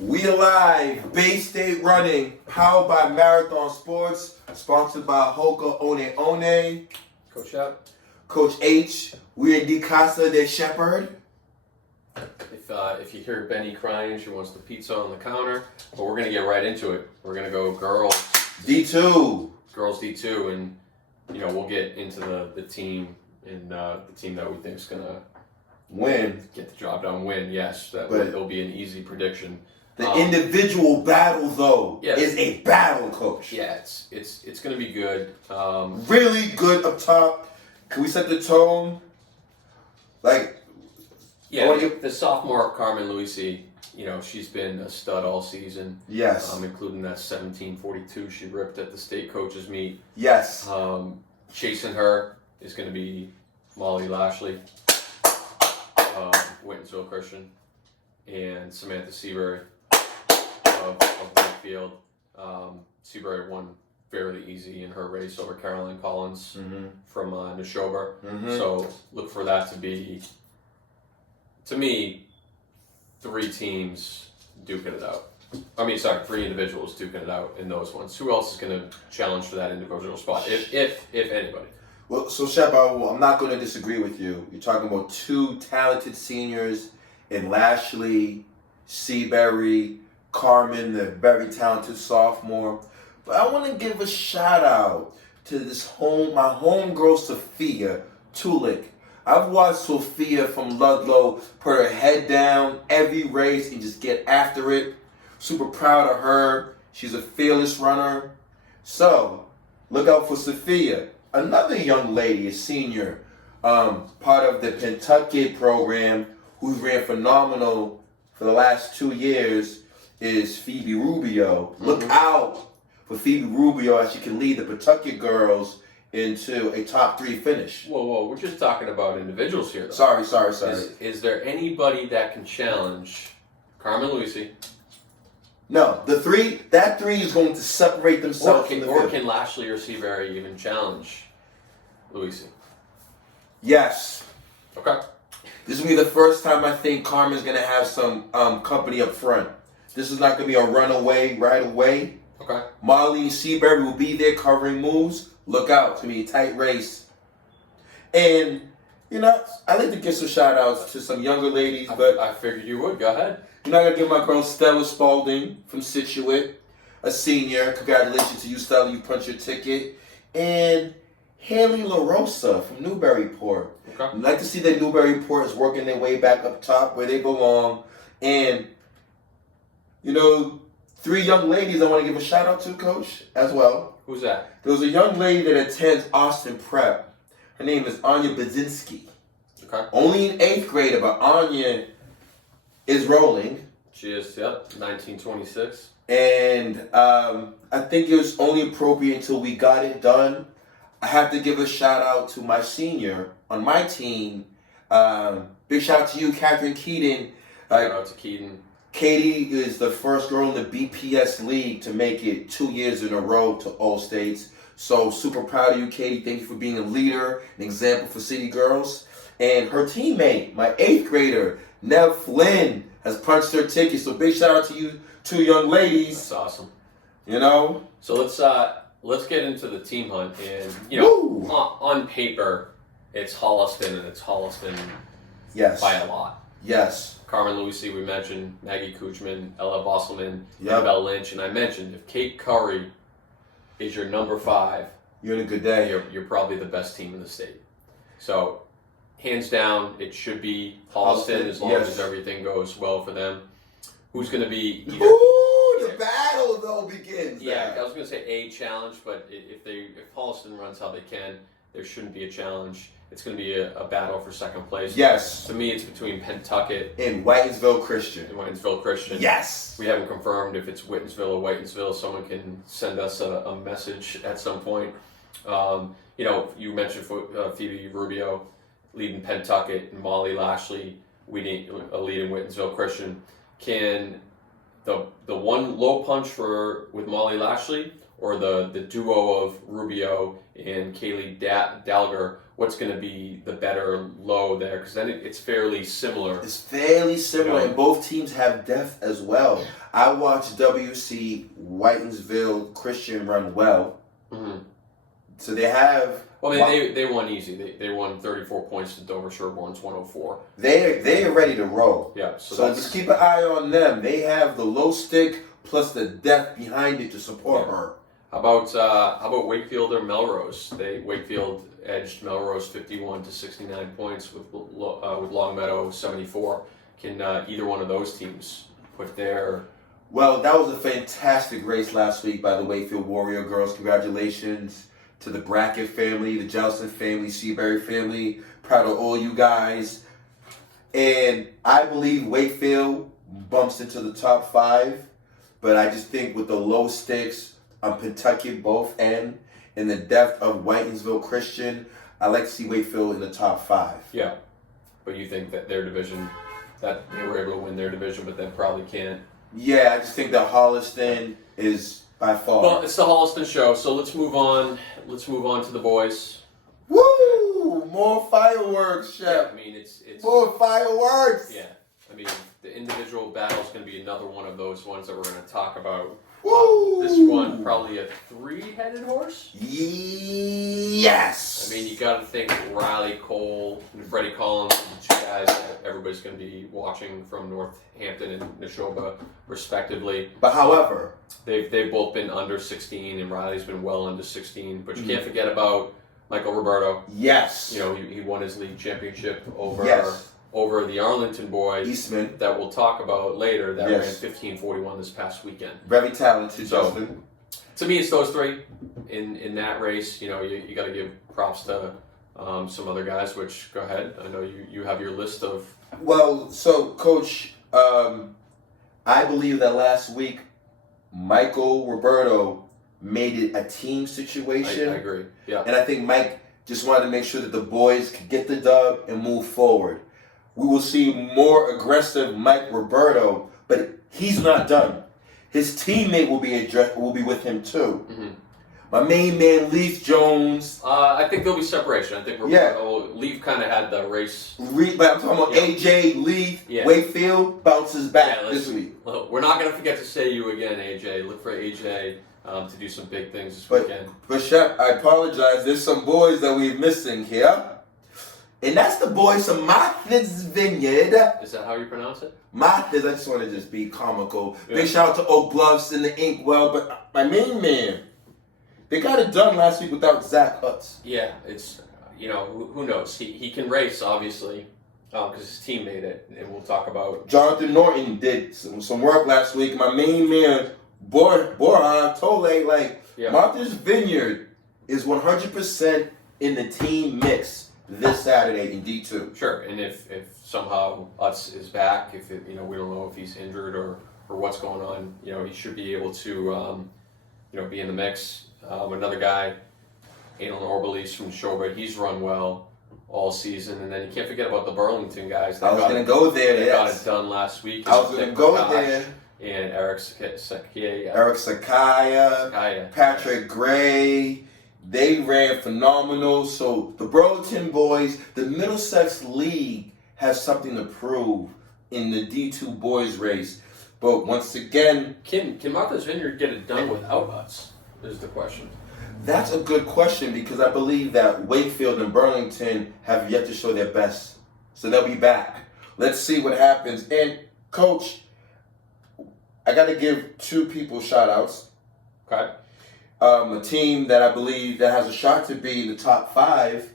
We Alive, Bay State Running, powered by Marathon Sports, sponsored by Hoka One One. Coach Shep. Coach H, we're Di Casa de Shepherd. If you hear Benny crying, she wants the pizza on the counter. But we're going to get right into it. We're going to go girls. D2. Girls D2, and we'll get into the team and the team that we think is going to Win. Get the job done. Win, yes. It'll be an easy prediction. The individual battle, though, is a battle, Coach. Yeah, it's going to be good. Really good up top. Can we set the tone? The sophomore Carmen Luisi, she's been a stud all season. Yes. Including that 17:42 she ripped at the state coaches meet. Yes. Chasing her is going to be Molly Lashley, Whitensville Christian, and Samantha Seabury of Wakefield. Seabury won fairly easy in her race over Caroline Collins from Neshoba. So look for that to be, to me, 3 teams duking it out. Three individuals duking it out in those ones. Who else is going to challenge for that individual spot, if anybody? Well, so Shep, I'm not going to disagree with you. You're talking about 2 talented seniors in Lashley, Seabury, Carmen, the very talented sophomore. But I want to give a shout out to my homegirl Sophia Tulik. I've watched Sophia from Ludlow put her head down every race and just get after it. Super proud of her. She's a fearless runner. So, look out for Sophia. Another young lady, a senior, part of the Pentucket program, who's ran phenomenal for the last 2 years, is Phoebe Rubio. Look out for Phoebe Rubio as she can lead the Pentucket girls into a top 3 finish. Whoa, we're just talking about individuals here, though. Sorry. Is there anybody that can challenge Carmen Luisi? No, that three is going to separate themselves from the Or field. can Lashley or Seabury even challenge Luisi? Yes. Okay. This will be the first time I think Carmen's going to have some company up front. This is not going to be a runaway right away. Okay. Molly and Seabury will be there covering moves. Look out. It's going to be a tight race. And, I like to give some shout-outs to some younger ladies, but I figured you would. Go ahead. I'm not going to give my girl Stella Spalding from Scituate, a senior. Congratulations to you, Stella. You punched your ticket. And Hailey Larosa from Newburyport. Okay. I'd like to see that Newburyport is working their way back up top where they belong. And, 3 young ladies I want to give a shout-out to, Coach, as well. Who's that? There's a young lady that attends Austin Prep. Her name is Anya Bazinski. Okay. Only in 8th grade, but Anya is rolling. She is, 1926. And I think it was only appropriate until we got it done. I have to give a shout out to my senior on my team. Big shout out to you, Catherine Keaton. Shout out to Keaton. Katie is the first girl in the BPS league to make it 2 years in a row to All States. So super proud of you, Katie. Thank you for being a leader, an example for City Girls. And her teammate, my 8th grader, Nev Flynn, has punched her ticket. So big shout out to you 2 young ladies. That's awesome. So let's get into the team hunt. And on paper, it's Holliston, and it's Holliston by a lot. Yes. Carmen Luisi, we mentioned, Maggie Kuchman, Ella Bosselman, Yep. Annabelle Lynch, and I mentioned if Kate Curry is your number 5, You're in a good day. you're probably the best team in the state. So, hands down, it should be Holliston as long as everything goes well for them. Who's going to be either... Ooh, the battle though begins. Yeah, I was going to say a challenge, but if Holliston runs how they can, there shouldn't be a challenge. It's going to be a battle for second place. Yes. To me, it's between Pentucket and Whitensville Christian. Yes. We haven't confirmed if it's Whitensville or Whitensville. Someone can send us a message at some point. You mentioned Phoebe Rubio leading Pentucket and Molly Lashley leading Whitensville Christian. Can the one low punch with Molly Lashley or the duo of Rubio and Kaylee Dalger what's going to be the better low there, because then it's fairly similar. It's fairly similar, and both teams have depth as well. I watched WC Whitensville Christian run well. Mm-hmm. So they have... Well, I mean, they won easy. They won 34 points to Dover Sherborne's 104. They are ready to roll. Yeah. So just keep an eye on them. They have the low stick plus the depth behind it to support her. How about Wakefield or Melrose? Wakefield edged Melrose 51 to 69 points with Longmeadow 74. Can either one of those teams put their... Well, that was a fantastic race last week by the Wakefield Warrior girls. Congratulations to the Brackett family, the Jelson family, Seabury family. Proud of all you guys. And I believe Wakefield bumps into the top 5. But I just think with the low stakes on Pentucket both end and the depth of Whitensville Christian, I like to see Wakefield in the top 5. Yeah. But you think that their division, that they were able to win their division, but then probably can't? Yeah, I just think that Holliston is by far. Well, it's the Holliston show, so let's move on. Let's move on to the boys. Woo! More fireworks, Chef. Yeah, I mean, it's more fireworks. Yeah, I mean, the individual battle is going to be another one of those ones that we're going to talk about. Woo! This one probably a 3-headed horse. Yes. I mean, you got to think Riley Cole and Freddie Collins, the 2 guys that everybody's going to be watching from Northampton and Neshoba, respectively. But however, they've both been under 16, and Riley's been well under 16. But you can't forget about Michael Roberto. Yes. You know, he won his league championship over the Arlington boys Eastman that we'll talk about later that ran 15:41 this past weekend. Very talented, Justin. To me, it's those 3 in that race. You know, you got to give props to some other guys. Which, go ahead. I know you have your list of. Well, so Coach, I believe that last week Michael Roberto made it a team situation. I agree. Yeah. And I think Mike just wanted to make sure that the boys could get the dub and move forward. We will see more aggressive Mike Roberto, but he's not done. His teammate will be with him too. Mm-hmm. My main man, Leith Jones. I think there'll be separation. I think Leith kind of had the race. But I'm talking about AJ, Leith, Wakefield bounces back this week. We're not going to forget to say you again, AJ. Look for AJ to do some big things this weekend. But Shep, I apologize. There's some boys that we're missing here. And that's the boys from Martha's Vineyard. Is that how you pronounce it? Martha's, I just want to just be comical. Yeah. Big shout out to Oak Bluffs and the Inkwell. But my main man, they got it done last week without Zach Hutz. Yeah, it's, who knows? He can race, obviously, because his team made it. And we'll talk about... Jonathan Norton did some work last week. My main man, Borja Tole, Martha's Vineyard is 100% in the team mix this Saturday in D2. Sure, and if somehow Utz is back, we don't know if he's injured or what's going on, he should be able to, be in the mix. Another guy, Alan Orbelis from Neshoba, he's run well all season, and then you can't forget about the Burlington guys. I was going to go there. They got it done last week. I was going to go there. And Eric Sakaya, Patrick Gray. They ran phenomenal. So the Burlington boys, the Middlesex League has something to prove in the D2 boys race. But once again... Can Martha's Vineyard get it done without us, is the question. That's a good question because I believe that Wakefield and Burlington have yet to show their best. So they'll be back. Let's see what happens. And, Coach, I got to give 2 people shout-outs. Okay. A team that I believe that has a shot to be in the top 5,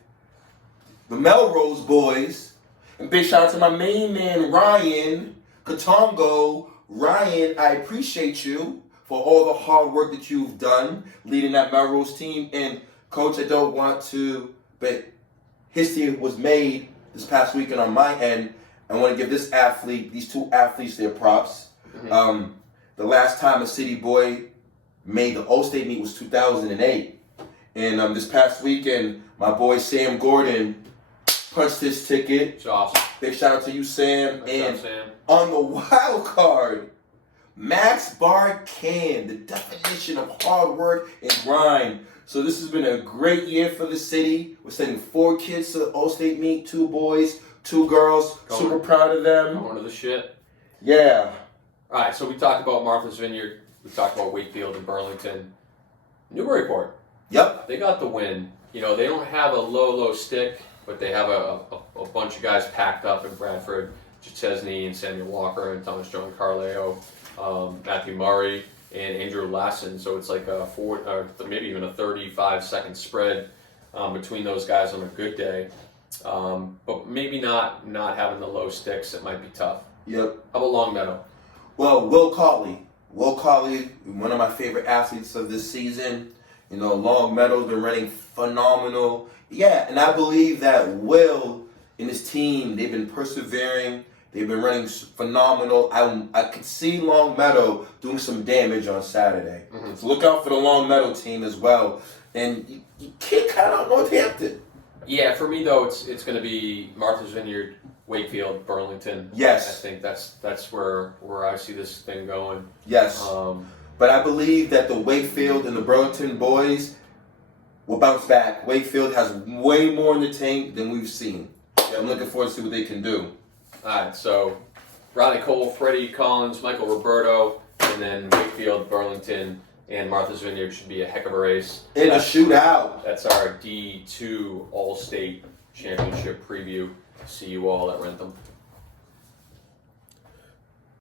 the Melrose Boys. And big shout out to my main man, Ryan Katongo. Ryan, I appreciate you for all the hard work that you've done leading that Melrose team. And, Coach, I don't want to, but history was made this past weekend on my end. I want to give these 2 athletes their props. Mm-hmm. The last time a city boy made the All-State meet was 2008. And this past weekend, my boy Sam Gordon punched his ticket. It's awesome. Big shout out to you, Sam. Sam. On the wild card, Max Barkan, the definition of hard work and grind. So this has been a great year for the city. We're sending 4 kids to the All-State meet, 2 boys, 2 girls. Super proud of them. Going to the shit. Yeah. All right, so we talked about Martha's Vineyard. We talked about Wakefield and Burlington. Newburyport. Yep. They got the win. You know, they don't have a low stick, but they have a bunch of guys packed up in Bradford. Chesney and Samuel Walker and Thomas John Carleo, Matthew Murray and Andrew Lassen. So it's like a maybe even a 35-second spread between those guys on a good day. But maybe not having the low sticks. It might be tough. Yep. How about Longmeadow? Well, Will Cauley, one of my favorite athletes of this season. You know, Longmeadow's been running phenomenal. Yeah, and I believe that Will and his team, they've been persevering. They've been running phenomenal. I could see Longmeadow doing some damage on Saturday. Mm-hmm. So look out for the Longmeadow team as well. And you can't count out Northampton. Yeah, for me though, it's going to be Martha's Vineyard, Wakefield, Burlington. Yes, I think that's where I see this thing going. Yes, but I believe that the Wakefield and the Burlington boys will bounce back. Wakefield has way more in the tank than we've seen. Yeah, I'm looking forward to see what they can do. All right, so Ronnie Cole, Freddie Collins, Michael Roberto, and then Wakefield, Burlington, and Martha's Vineyard should be a heck of a race. In a shootout. That's our D2 All-State Championship preview. See you all at Rentham.